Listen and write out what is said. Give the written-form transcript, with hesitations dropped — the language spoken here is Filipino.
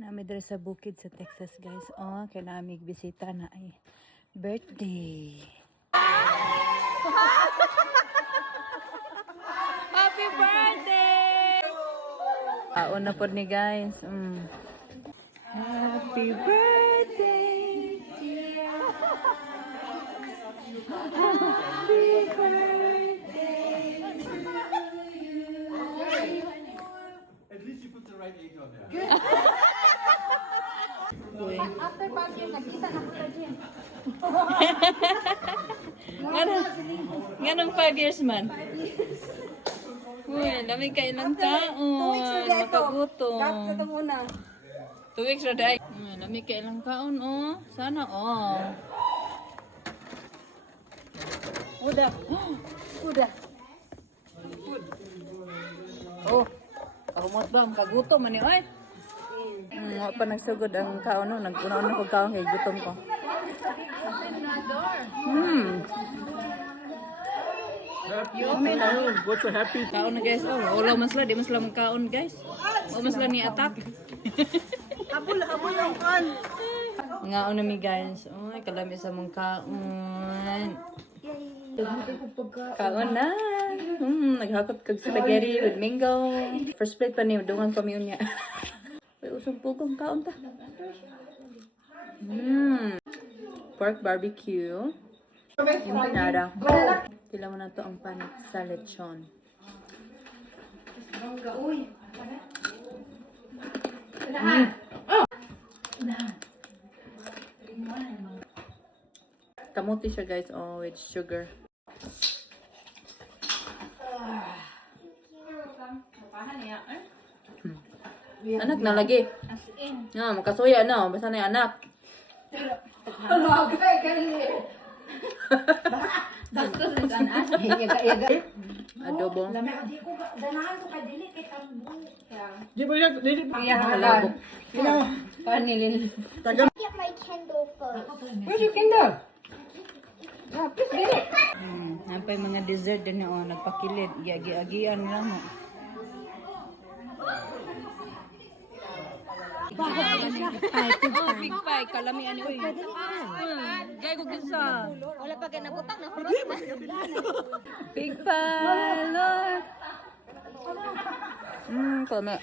Nami diri sa bukid sa Texas, guys. Oh, kay nami bisita na ay birthday. Happy birthday! Kaon na po ni guys. Happy birthday, dear. Happy birthday to you. At least you put the right age on there. After 5 years, nakita na ko Jim. Ganong 5 years man. Uy, lamig ka ilang taon. Makagutom. Ito muna. 2 weeks na day. Lamig ka ilang taon, oh. Sana, oh. Uda. Uda. Oh, kahumot ba? Makagutom man oy. Wa pa nagsugod ang kaon no, naguna-una ko kaon kay gutom ko. Happy kaon. What's a happy? Kaon na guys, oh. Wala man sila, di man sila magkaon guys. Wala man sila ni attack. Habol ang kan. Ngaon na mi guys. Oy, kalami sa mong kaon. Kaon na. Naghakot kag spaghetti with mango. First plate pa ni dungan pa mi unya. Uy, usog pugong kaon ta. Pork barbecue. Empanada. Pila mo na to ang panik sa lechon. Kamuti siya guys, oh, with sugar. Anak na lagi. Ah, makasuya na, basta na yung anak. Adobo. Di ba yan? Dili pa. Adobo. Kanilin. Get my Kindle first. Where's your Kindle? Yeah, please get it. Nampay mga dessert din oh, nagpakilid. Giagi-agian lang mo. Oh, big pie. Kalami ani oy. Gay ko gisa. Wala pa kayo nabutang na. Big pie, Lord. Kalami.